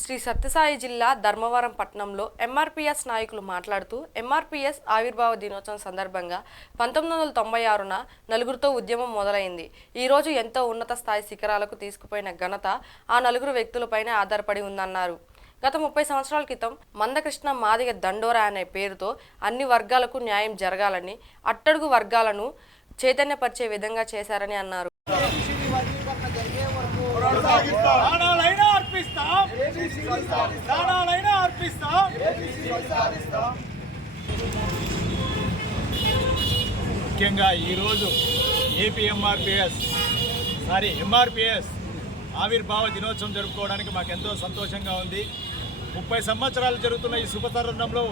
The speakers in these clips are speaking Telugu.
శ్రీ సత్యసాయి జిల్లా ధర్మవరం పట్టణంలో ఎంఆర్పీఎస్ నాయకులు మాట్లాడుతూ ఎంఆర్పీఎస్ ఆవిర్భావ దినోత్సవం సందర్భంగా 1996న నలుగురితో ఉద్యమం మొదలైంది. ఈ రోజు ఎంతో ఉన్నత స్థాయి శిఖరాలకు తీసుకుపోయిన ఘనత ఆ నలుగురు వ్యక్తులపైనే ఆధారపడి ఉందన్నారు. గత 30 సంవత్సరాల క్రితం మందకృష్ణ మాదిగ దండోరా అనే పేరుతో అన్ని వర్గాలకు న్యాయం జరగాలని, అట్టడుగు వర్గాలను చైతన్యపరిచే విధంగా చేశారని అన్నారు. ముఖ్యంగా ఈరోజు ఏపీ ఎంఆర్పీఎస్ ఆవిర్భావ దినోత్సవం జరుపుకోవడానికి మాకెంతో సంతోషంగా ఉంది. 30 సంవత్సరాలు జరుగుతున్న ఈ శుభతరుణంలో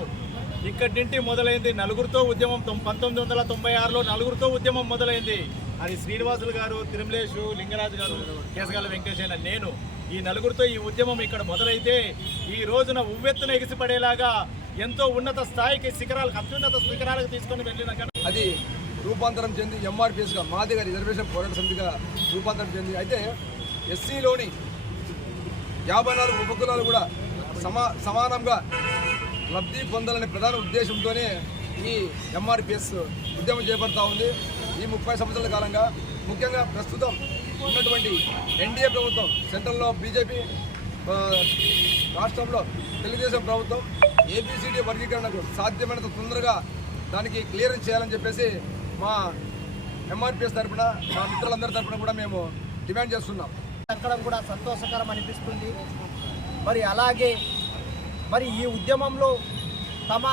ఇక్కడి నుండి మొదలైంది నలుగురితో ఉద్యమం. 1996లో నలుగురితో ఉద్యమం మొదలైంది. అది శ్రీనివాసులు గారు, తిరుమలేషు, లింగరాజు గారు, కేశగాల వెంకటేష్ అయిన నేను, ఈ నలుగురితో ఈ ఉద్యమం ఇక్కడ మొదలైతే ఈ రోజున ఉవ్వెత్తున ఎగిసిపడేలాగా ఎంతో ఉన్నత స్థాయికి శిఖరాలకు, అత్యున్నత శిఖరాలకు తీసుకొని వెళ్ళిన అది రూపాంతరం చెంది ఎంఆర్పీఎస్గా మాదిగ రిజర్వేషన్ పోరాట సమితిగా రూపాంతరం చెంది అయితే ఎస్సీలోని 54 ఉపకులాలు కూడా సమానంగా లబ్ధి పొందాలనే ప్రధాన ఉద్దేశంతోనే ఈ ఎంఆర్పీఎస్ ఉద్యమం చేపడతా ఉంది. ఈ 30 సంవత్సరాల కాలంగా ముఖ్యంగా ప్రస్తుతం ఉన్నటువంటి ఎన్డీఏ ప్రభుత్వం, సెంట్రల్లో బీజేపీ, రాష్ట్రంలో తెలుగుదేశం ప్రభుత్వం ఏబిసిడి వర్గీకరణకు సాధ్యమైనంత తొందరగా దానికి క్లియరెన్స్ చేయాలని చెప్పేసి మా ఎంఆర్పీఎస్ తరఫున, మా మిత్రులందరి తరఫున కూడా మేము డిమాండ్ చేస్తున్నాం. ఎక్కడం కూడా సంతోషకరం అనిపిస్తుంది. మరి అలాగే ఈ ఉద్యమంలో తమ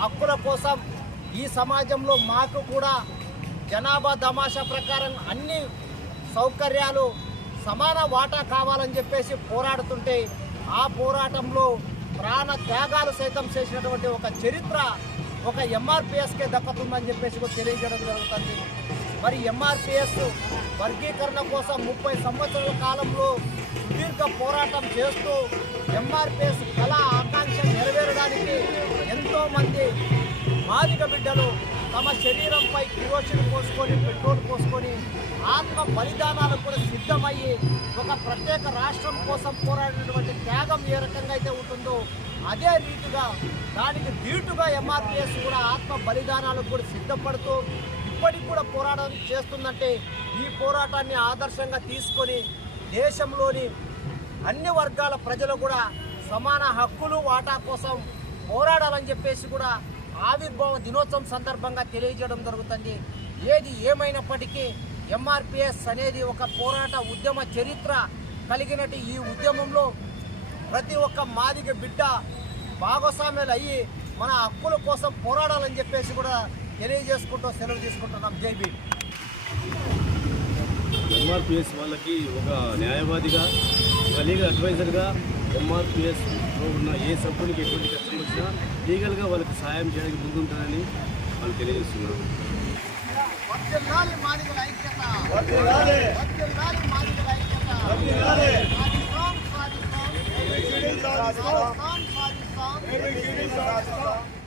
హక్కుల కోసం ఈ సమాజంలో మాకు కూడా జనాభా తమాషా ప్రకారం అన్ని సౌకర్యాలు సమాన వాటా కావాలని చెప్పేసి పోరాడుతుంటే ఆ పోరాటంలో ప్రాణ త్యాగాలు సైతం చేసినటువంటి ఒక చరిత్ర ఒక ఎంఆర్పీఎస్కే దక్కుతుందని చెప్పేసి కూడా తెలియజేయడం జరుగుతుంది. మరి ఎంఆర్పీఎస్ వర్గీకరణ కోసం 30 సంవత్సరాల కాలంలో సుదీర్ఘ పోరాటం చేస్తూ ఎంఆర్పీఎస్ కళ ఆకాంక్ష నెరవేరడానికి ఎంతోమంది మాదిగ బిడ్డలు తమ శరీరంపై కిరోసిన్ పోసుకొని, పెట్రోల్ పోసుకొని ఆత్మ బలిదానాలకు కూడా సిద్ధమయ్యి ఒక ప్రత్యేక రాష్ట్రం కోసం పోరాడినటువంటి త్యాగం ఏ రకంగా అయితే ఉంటుందో అదే రీతిగా దానికి దీటుగా ఎంఆర్పీఎస్ కూడా ఆత్మ బలిదానాలకు కూడా సిద్ధపడుతూ ఇప్పటికి కూడా పోరాటం చేస్తుందంటే ఈ పోరాటాన్ని ఆదర్శంగా తీసుకొని దేశంలోని అన్ని వర్గాల ప్రజలు కూడా సమాన హక్కులు వాటా కోసం పోరాడాలని చెప్పేసి కూడా ఆవిర్భావ దినోత్సవం సందర్భంగా తెలియజేయడం జరుగుతుంది. ఏది ఏమైనప్పటికీ ఎంఆర్పీఎస్ అనేది ఒక పోరాట ఉద్యమ చరిత్ర కలిగినట్టు ఈ ఉద్యమంలో ప్రతి ఒక్క మాదిగ బిడ్డ భాగస్వామ్యాలు అయ్యి మన హక్కుల కోసం పోరాడాలని చెప్పేసి కూడా తెలియజేసుకుంటూ సెలవు తీసుకుంటున్నాం. జై భీమ్. ఎంఆర్పీఎస్ వాళ్ళకి ఒక న్యాయవాదిగా, ఒక లీగల్ అడ్వైజర్గా ఎంఆర్పీఎస్లో ఉన్న ఏ సభ్యునికి ఎటువంటి కష్టం వచ్చినా లీగల్గా వాళ్ళకి సహాయం చేయడానికి ముందుంటారని వాళ్ళు తెలియజేస్తున్నారు. సాధిస్తాం.